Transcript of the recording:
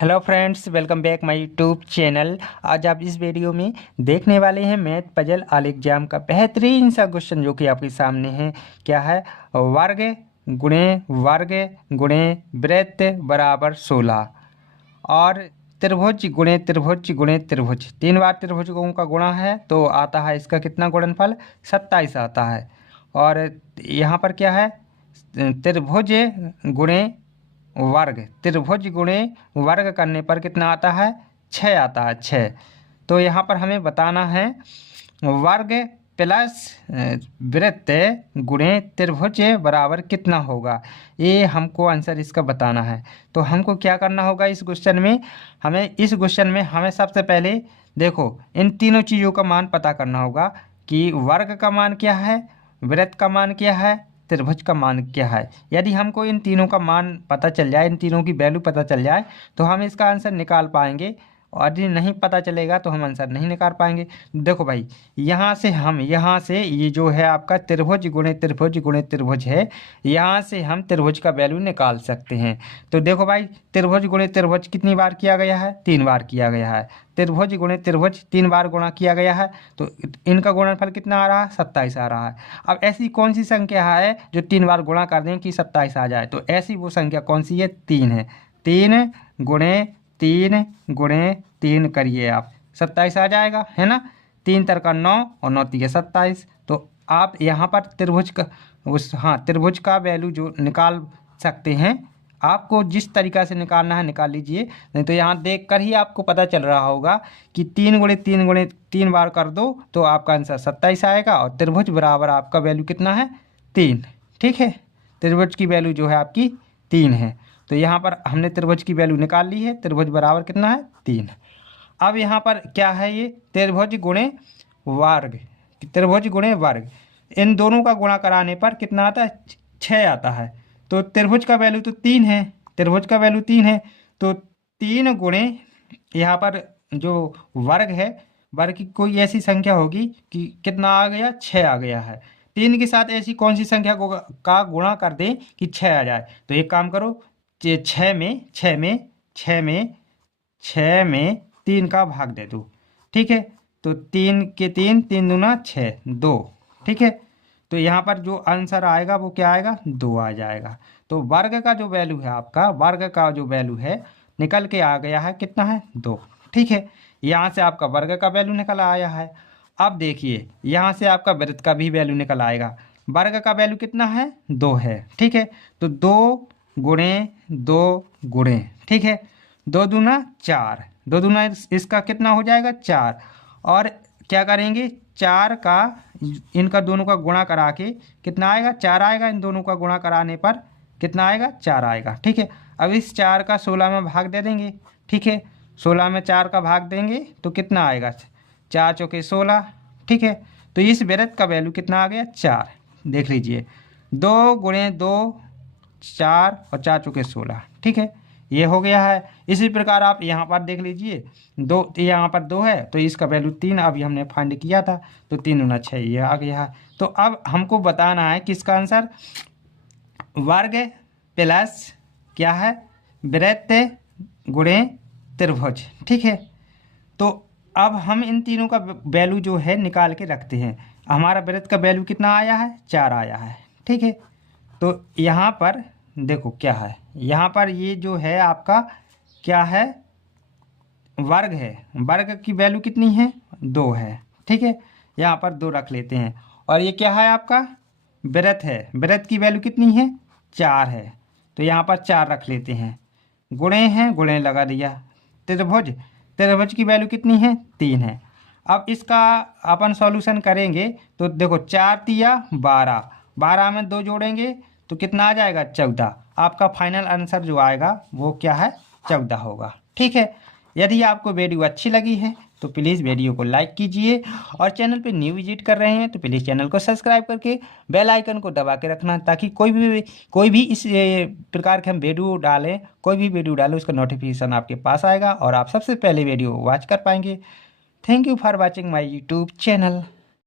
Hello friends, welcome back my YouTube channel. आज आप इस वीडियो में देखने वाले हैं मैथ पजल ऑल एग्जाम का बेहतरीन सा क्वेश्चन जो कि आपके सामने है। क्या है? वर्ग गुणे वृत्त बराबर 16 और त्रिभुज गुणे त्रिभुज 3 बार त्रिभुजों का गुणा है तो आता है इसका कितना गुणनफल? 27 आता है। और यहाँ पर क्या है? त्रिभुज गुणे त्रिभुज गुणे वर्ग करने पर कितना आता है? 6 आता है, 6। तो यहाँ पर हमें बताना है वर्ग प्लस वृत्त गुणे त्रिभुज बराबर कितना होगा। ये हमको आंसर इसका बताना है। तो हमको क्या करना होगा इस क्वेश्चन में? हमें सबसे पहले देखो इन तीनों चीज़ों का मान पता करना होगा कि वर्ग का मान क्या है, वृत्त का मान क्या है, त्रिभुज का मान क्या है। यदि हमको इन तीनों का मान पता चल जाए, इन तीनों की वैल्यू पता चल जाए तो हम इसका आंसर निकाल पाएंगे। और यदि नहीं पता चलेगा तो हम आंसर नहीं निकाल पाएंगे। देखो भाई, यहाँ से ये जो है आपका त्रिभुज गुणे त्रिभुज है, यहाँ से हम त्रिभुज का वैल्यू निकाल सकते हैं। तो देखो भाई, त्रिभुज गुणे त्रिभुज कितनी बार किया गया है? 3 बार किया गया है। त्रिभुज गुणे त्रिभुज 3 बार गुणा किया गया है तो इनका गुणनफल कितना आ रहा है? 27 आ रहा है। अब ऐसी कौन सी संख्या है जो 3 बार गुणा कर दें कि 27 आ जाए? तो ऐसी वो संख्या कौन सी है? 3 है। 3 गुणे 3 करिए आप, 27 आ जाएगा, है ना। 3 का 9 और 9 तिया 27। तो आप यहाँ पर त्रिभुज का वैल्यू जो निकाल सकते हैं। आपको जिस तरीक़ा से निकालना है निकाल लीजिए, नहीं तो यहाँ देख कर ही आपको पता चल रहा होगा कि 3 बार कर दो तो आपका आंसर 27 आएगा और त्रिभुज बराबर आपका वैल्यू कितना है? 3। ठीक है, त्रिभुज की वैल्यू जो है आपकी 3 है। तो यहाँ पर हमने त्रिभुज की वैल्यू निकाल ली है। त्रिभुज बराबर कितना है? 3। अब यहाँ पर क्या है? ये त्रिभुज गुणे वर्ग, इन दोनों का गुणा कराने पर कितना आता है? 6 आता है। तो त्रिभुज का वैल्यू तो 3 है, तो 3 गुणे यहाँ पर जो वर्ग है, वर्ग की कोई ऐसी संख्या होगी कि कितना आ गया? 6 आ गया है। 3 के साथ ऐसी कौन सी संख्या का गुणा कर दें कि 6 आ जाए? तो एक काम करो, 6 में 3 का भाग दे दो। ठीक है, तो 3 के 3, 3 दूना 6, 2। ठीक है, तो यहाँ पर जो आंसर आएगा वो क्या आएगा? 2 आ जाएगा। तो वर्ग का जो वैल्यू है आपका, निकल के आ गया है कितना है? 2। ठीक है, यहाँ से आपका वर्ग का वैल्यू निकल आया है। अब देखिए, यहाँ से आपका वृत्त का भी वैल्यू निकल आएगा। वर्ग का वैल्यू कितना है? 2 है। ठीक है, तो 2 गुणे, ठीक है, 2 दूना 4, 2 दूना इसका कितना हो जाएगा? 4। और क्या करेंगे? 4 का इनका दोनों का गुणा करा के कितना आएगा? 4 आएगा। इन दोनों का गुणा कराने पर कितना आएगा? 4 आएगा। ठीक है, अब इस 4 का 16 में भाग दे देंगे। ठीक है, 16 में 4 का भाग देंगे तो कितना आएगा? 4 चौके 16। ठीक है, तो इस वृत्त का वैल्यू कितना आ गया? 4। देख लीजिए, 2 गुणे 2 4 और 4 चौके 16। ठीक है, ये हो गया है। इसी प्रकार आप यहाँ पर देख लीजिए, 2 यहाँ पर 2 है तो इसका वैल्यू 3 अभी हमने फाइंड किया था, तो 3 गुना 6 ये आ गया है। तो अब हमको बताना है कि इसका आंसर वर्ग प्लस क्या है? वृत्त गुणे त्रिभुज। ठीक है, तो अब हम इन तीनों का वैल्यू जो है निकाल के रखते हैं। हमारा वृत्त का वैल्यू कितना आया है? 4 आया है। ठीक है, तो यहाँ पर देखो क्या है, यहाँ पर ये जो है आपका क्या है? वर्ग है। वर्ग की वैल्यू कितनी है? 2 है। ठीक है, यहाँ पर 2 रख लेते हैं। और ये क्या है आपका? वृत्त है। वृत्त की वैल्यू कितनी है? 4 है, तो यहाँ पर 4 रख लेते हैं। गुणे हैं, गुणे लगा दिया। त्रिभुज की वैल्यू कितनी है? 3 है। अब इसका अपन सॉल्यूशन करेंगे तो देखो, 4 तिया 12, 12 में 2 जोड़ेंगे तो कितना आ जाएगा? 14। आपका फाइनल आंसर जो आएगा वो क्या है? 14 होगा। ठीक है, यदि आपको वीडियो अच्छी लगी है तो प्लीज़ वीडियो को लाइक कीजिए, और चैनल पे न्यू विजिट कर रहे हैं तो प्लीज़ चैनल को सब्सक्राइब करके बेल आइकन को दबा के रखना, ताकि कोई भी इस प्रकार के हम वीडियो डालें, उसका नोटिफिकेशन आपके पास आएगा और आप सबसे पहले वीडियो वॉच कर पाएंगे। Thank you for watching my YouTube channel.